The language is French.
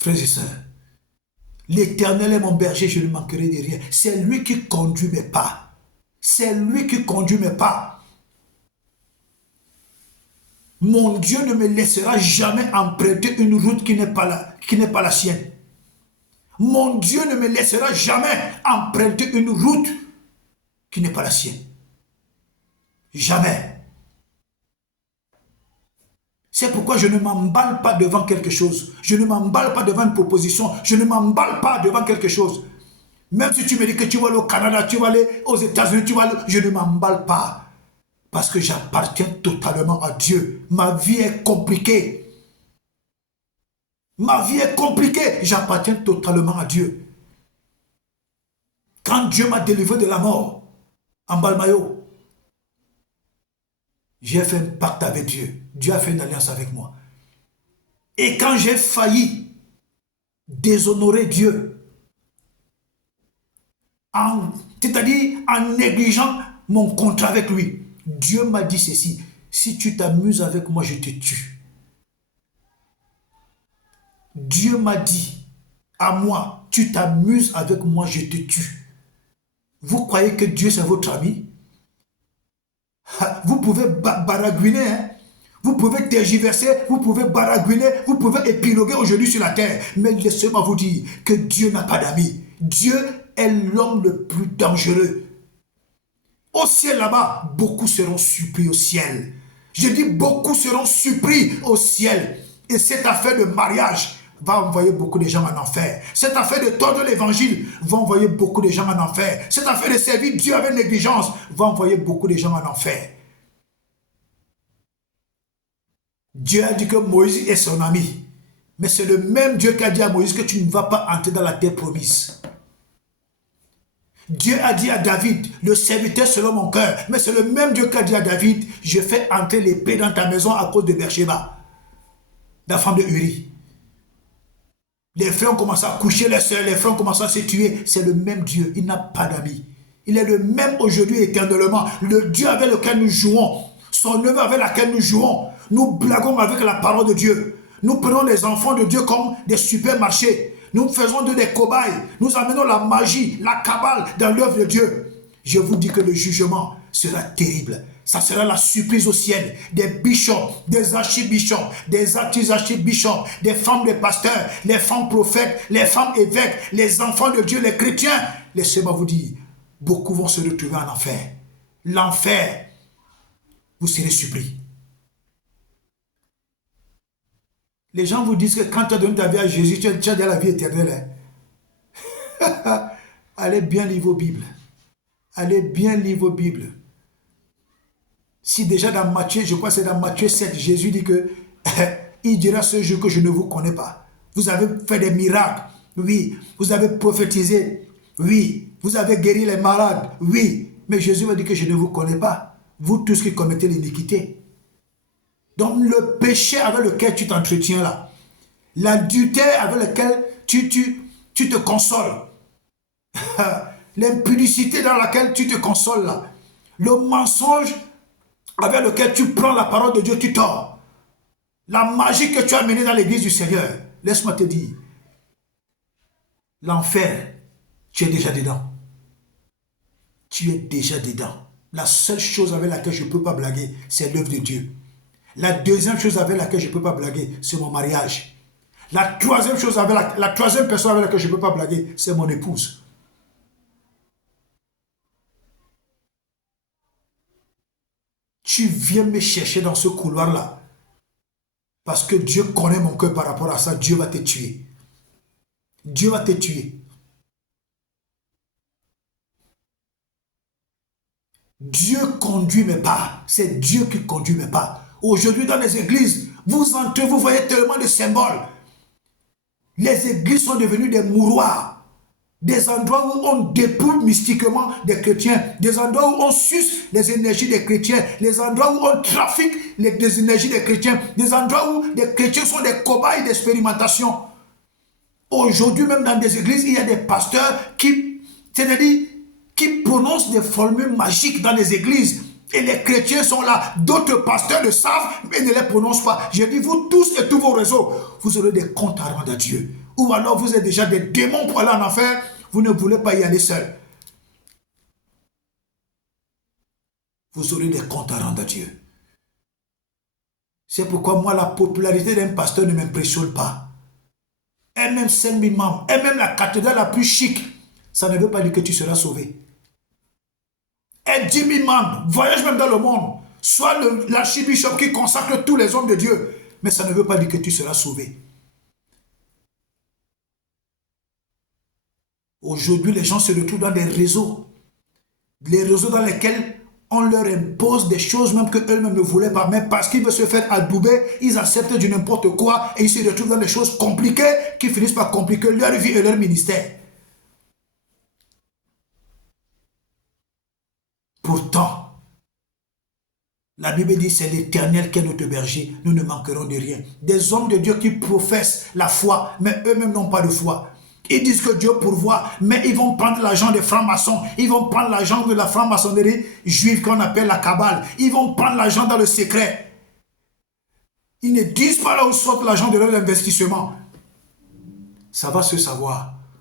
Frères et sœurs, l'Éternel est mon berger, je ne manquerai de rien. C'est lui qui conduit mes pas. C'est lui qui conduit mes pas. Mon Dieu ne me laissera jamais emprunter une route qui n'est pas la sienne. Mon Dieu ne me laissera jamais emprunter une route qui n'est pas la sienne. Jamais. C'est pourquoi je ne m'emballe pas devant quelque chose. Je ne m'emballe pas devant une proposition. Je ne m'emballe pas devant quelque chose. Même si tu me dis que tu vas aller au Canada, tu vas aller aux États-Unis, je ne m'emballe pas. Parce que j'appartiens totalement à Dieu. Ma vie est compliquée. Ma vie est compliquée. J'appartiens totalement à Dieu. Quand Dieu m'a délivré de la mort, en Balmayo, j'ai fait un pacte avec Dieu. Dieu a fait une alliance avec moi. Et quand j'ai failli déshonorer Dieu, c'est-à-dire en négligeant mon contrat avec lui, Dieu m'a dit ceci: si tu t'amuses avec moi, je te tue. Dieu m'a dit à moi: tu t'amuses avec moi, je te tue. Vous croyez que Dieu c'est votre ami? Vous pouvez baragouiner, hein? Vous pouvez tergiverser, vous pouvez baragouiner, vous pouvez épiloguer aujourd'hui sur la terre. Mais laissez-moi vous dire que Dieu n'a pas d'amis. Dieu est l'homme le plus dangereux. Au ciel là-bas, beaucoup seront surpris au ciel. Je dis beaucoup seront surpris au ciel. Et cette affaire de mariage va envoyer beaucoup de gens en enfer. Cette affaire de tordre l'évangile va envoyer beaucoup de gens en enfer. Cette affaire de servir Dieu avec négligence va envoyer beaucoup de gens en enfer. Dieu a dit que Moïse est son ami. Mais c'est le même Dieu qui a dit à Moïse que tu ne vas pas entrer dans la terre promise. Dieu a dit à David, le serviteur selon mon cœur. Mais c'est le même Dieu qui a dit à David, je fais entrer l'épée dans ta maison à cause de Bersheba, la femme de Uri. Les frères ont commencé à coucher les sœurs, les frères ont commencé à se tuer. C'est le même Dieu, il n'a pas d'amis. Il est le même aujourd'hui éternellement. Le Dieu avec lequel nous jouons, son œuvre avec laquelle nous jouons, nous blaguons avec la parole de Dieu. Nous prenons les enfants de Dieu comme des supermarchés. Nous faisons de des cobayes. Nous amenons la magie, la cabale dans l'œuvre de Dieu. Je vous dis que le jugement sera terrible. Ça sera la surprise au ciel. Des bishops, des archibishops, des archibishops, des femmes de pasteurs, les femmes prophètes, les femmes évêques, les enfants de Dieu, les chrétiens. Laissez-moi vous dire, beaucoup vont se retrouver en enfer. L'enfer, vous serez surpris. Les gens vous disent que quand tu as donné ta vie à Jésus, tu as déjà la vie éternelle. Hein? Allez bien lire vos Bibles. Allez bien lire vos Bibles. Si déjà dans Matthieu, je crois que c'est dans Matthieu 7, Jésus dit que il dira ce jour que je ne vous connais pas. Vous avez fait des miracles. Oui. Vous avez prophétisé. Oui. Vous avez guéri les malades. Oui. Mais Jésus va dire que je ne vous connais pas. Vous tous qui commettez l'iniquité. Donc le péché avec lequel tu t'entretiens là, l'adultère avec lequel tu te consoles, l'impudicité dans laquelle tu te consoles là, le mensonge avec lequel tu prends la parole de Dieu, tu tords, la magie que tu as menée dans l'église du Seigneur, laisse-moi te dire, l'enfer, tu es déjà dedans. Tu es déjà dedans. La seule chose avec laquelle je ne peux pas blaguer, c'est l'œuvre de Dieu. La deuxième chose avec laquelle je ne peux pas blaguer, c'est mon mariage. La troisième chose la troisième personne avec laquelle je ne peux pas blaguer, c'est mon épouse. Tu viens me chercher dans ce couloir-là. Parce que Dieu connaît mon cœur par rapport à ça. Dieu va te tuer. Dieu va te tuer. Dieu conduit mes pas. C'est Dieu qui conduit mes pas. Aujourd'hui, dans les églises, vous entrez, vous voyez tellement de symboles. Les églises sont devenues des mouroirs. Des endroits où on dépouille mystiquement des chrétiens. Des endroits où on suce les énergies des chrétiens. Les endroits où on trafique les énergies des chrétiens. Des endroits où les chrétiens sont des cobayes d'expérimentation. Aujourd'hui, même dans des églises, il y a des pasteurs qui prononcent des formules magiques dans les églises. Et les chrétiens sont là. D'autres pasteurs le savent, mais ne les prononcent pas. J'ai dit, vous tous et tous vos réseaux, vous aurez des comptes à rendre à Dieu. Ou alors vous êtes déjà des démons pour aller en enfer. Vous ne voulez pas y aller seul. Vous aurez des comptes à rendre à Dieu. C'est pourquoi moi, la popularité d'un pasteur ne m'impressionne pas. Et même 5000 membres, et même la cathédrale la plus chic, ça ne veut pas dire que tu seras sauvé. Et 10 000 membres, voyage même dans le monde, soit l'archibishop qui consacre tous les hommes de Dieu, mais ça ne veut pas dire que tu seras sauvé. Aujourd'hui, les gens se retrouvent dans des réseaux. Les réseaux dans lesquels on leur impose des choses même qu'eux-mêmes ne voulaient pas. Mais parce qu'ils veulent se faire adouber, ils acceptent du n'importe quoi et ils se retrouvent dans des choses compliquées qui finissent par compliquer leur vie et leur ministère. Pourtant, la Bible dit c'est l'Éternel qui est notre berger, nous ne manquerons de rien. Des hommes de Dieu qui professent la foi, mais eux-mêmes n'ont pas de foi. Ils disent que Dieu pourvoit, mais ils vont prendre l'argent des francs-maçons, ils vont prendre l'argent de la franc-maçonnerie juive qu'on appelle la Kabbale, ils vont prendre l'argent dans le secret. Ils ne disent pas là où sort l'argent de leur investissement. Ça va se savoir.